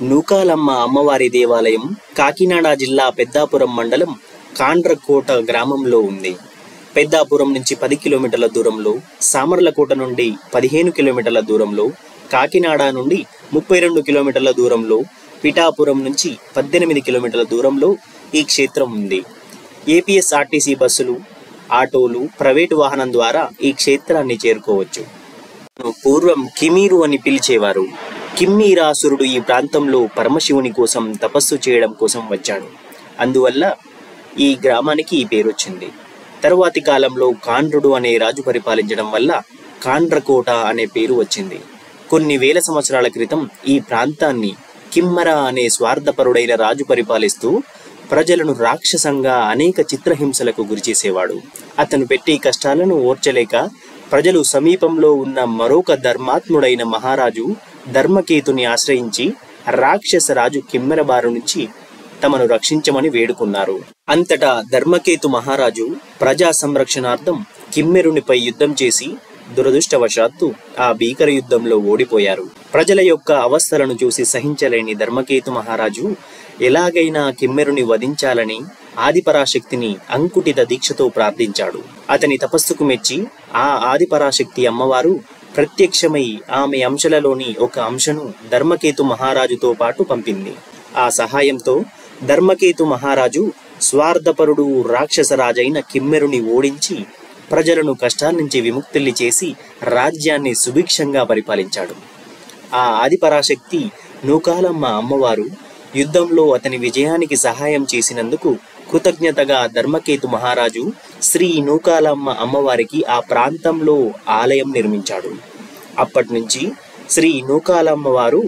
నూకాలమ్మ అమ్మవారి దేవాలయం కాకినాడ జిల్లా పెద్దాపురం మండలం కాండ్రకోట గ్రామంలో ఉంది. పెద్దాపురం నుంచి 10 కిలోమీటర్ల దూరంలో, సామర్లకోట నుండి 15 కిలోమీటర్ల దూరంలో, కాకినాడ నుండి 32 కిలోమీటర్ల దూరంలో, పిఠాపురం నుంచి 18 కిలోమీటర్ల దూరంలో ఈ క్షేత్రం ఉంది. ఏపీఎస్ఆర్టీసీ బస్సులు, ఆటోలు, ప్రైవేటు వాహనం ద్వారా ఈ క్షేత్రాన్ని చేరుకోవచ్చు. పూర్వం కిమీరు అని పిలిచేవారు. కిమ్మీరాసురుడు ఈ ప్రాంతంలో పరమశివుని కోసం తపస్సు చేయడం కోసం వచ్చాడు. అందువల్ల ఈ గ్రామానికి ఈ పేరు వచ్చింది. తరువాతి కాలంలో కాండ్రుడు అనే రాజు పరిపాలించడం వల్ల కాండ్రకోట అనే పేరు వచ్చింది. కొన్ని వేల సంవత్సరాల క్రితం ఈ ప్రాంతాన్ని కిమ్మర అనే స్వార్థపరుడైన రాజు పరిపాలిస్తూ ప్రజలను రాక్షసంగా అనేక చిత్రహింసలకు గురిచేసేవాడు. అతను పెట్టే కష్టాలను ఓర్చలేక ప్రజలు సమీపంలో ఉన్న మరొక ధర్మాత్ముడైన మహారాజు ధర్మకేతుని ఆశ్రయించి రాక్షస రాజు కిమ్మెర బారి నుంచి తమను రక్షించమని వేడుకున్నారు. అంతటా ధర్మకేతు మహారాజు ప్రజా సంరక్షణార్థం కిమ్మెరునిపై యుద్ధం చేసి దురదృష్టవశాత్తు ఆ భీకర యుద్ధంలో ఓడిపోయారు. ప్రజల యొక్క అవస్థలను చూసి సహించలేని ధర్మకేతు మహారాజు ఎలాగైనా కిమ్మెరుని వధించాలని ఆదిపరాశక్తిని అంకుటిత దీక్షతో ప్రార్థించాడు. అతని తపస్సుకు మెచ్చి ఆ ఆదిపరాశక్తి అమ్మవారు ప్రత్యక్షమై ఆమె అంశలలోని ఒక అంశను ధర్మకేతు మహారాజుతో పాటు పంపింది. ఆ సహాయంతో ధర్మకేతు మహారాజు స్వార్థపరుడు రాక్షసరాజైన కిమ్మెరుని ఓడించి ప్రజలను కష్టాల నుంచి విముక్తుల్ని చేసి రాజ్యాన్ని సుభిక్షంగా పరిపాలించాడు. ఆ ఆదిపరాశక్తి నూకాలమ్మ అమ్మవారు యుద్ధంలో అతని విజయానికి సహాయం చేసినందుకు కృతజ్ఞతగా ధర్మకేతు మహారాజు శ్రీ నూకాలమ్మ అమ్మవారికి ఆ ప్రాంతంలో ఆలయం నిర్మించాడు. అప్పటి నుంచి శ్రీ నూకాలమ్మ వారు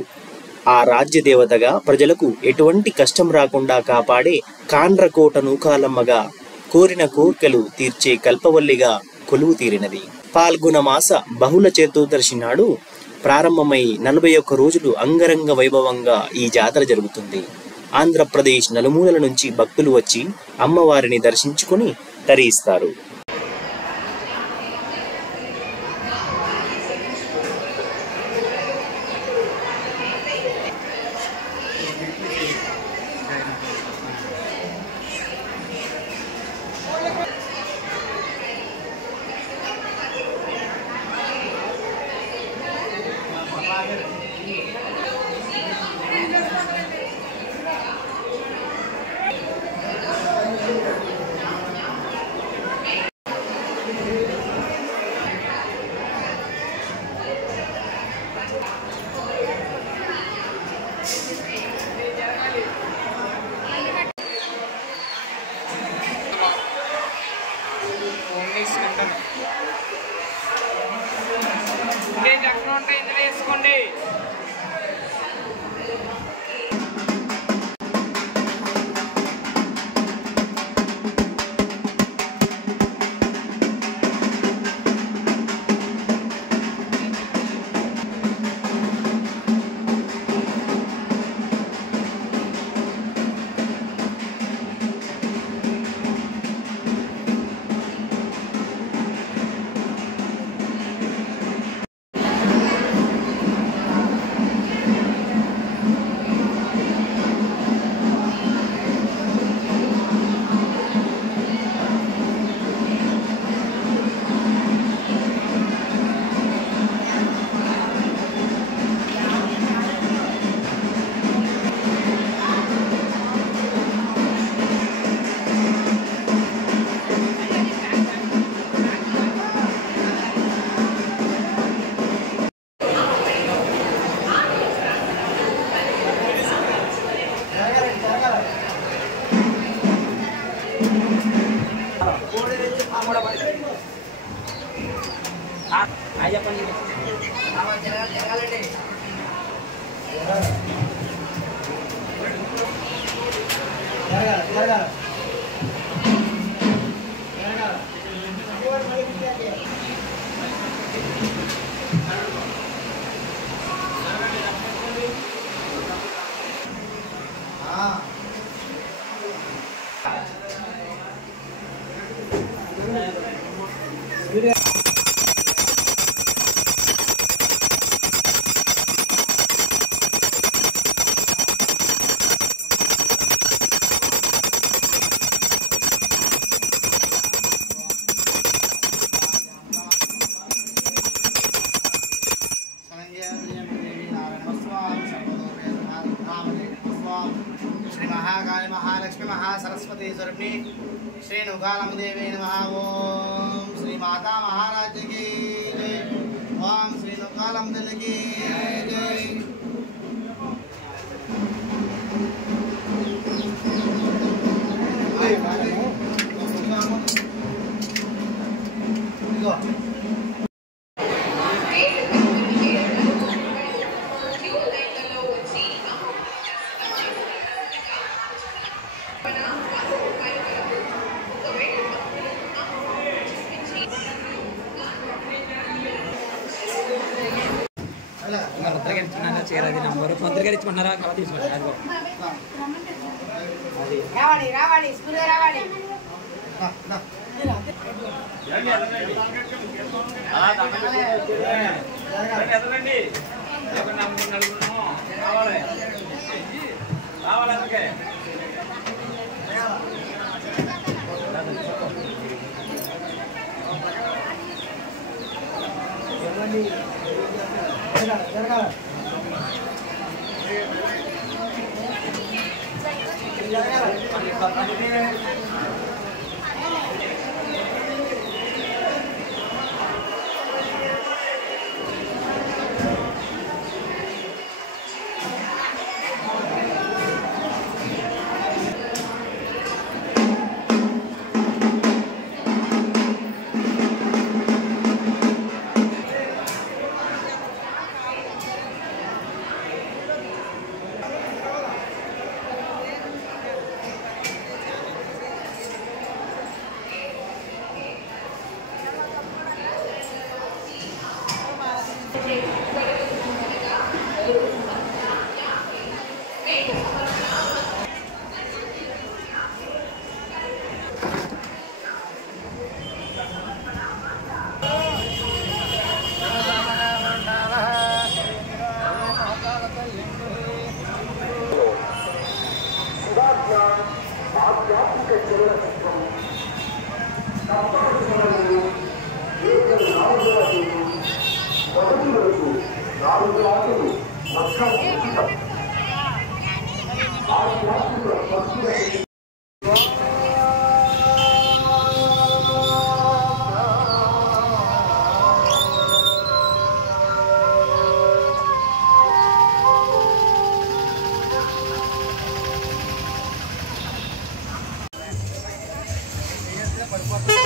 ఆ రాజ్య దేవతగా ప్రజలకు ఎటువంటి కష్టం రాకుండా కాపాడే కాండ్రకోట నూకాలమ్మగా కోరిన కోర్కెలు తీర్చే కల్పవల్లిగా కొలువు తీరినది. పాల్గొన మాస బహుళ చతుర్దశి నాడు ప్రారంభమై 41 రోజులు అంగరంగ వైభవంగా ఈ జాతర జరుగుతుంది. ఆంధ్రప్రదేశ్ నలుమూలల నుంచి భక్తులు వచ్చి అమ్మవారిని దర్శించుకొని తరిస్తారు. श्री महाकाली महालक्ष्मी महासरस्वती स्वरूपिणी श्री नुकालम देवी नमः। ओम श्री माता महाराज की जय। ओम श्री नुकालम दिल की जय। రావాలి రావాలి స్కూల్ రావాలి Por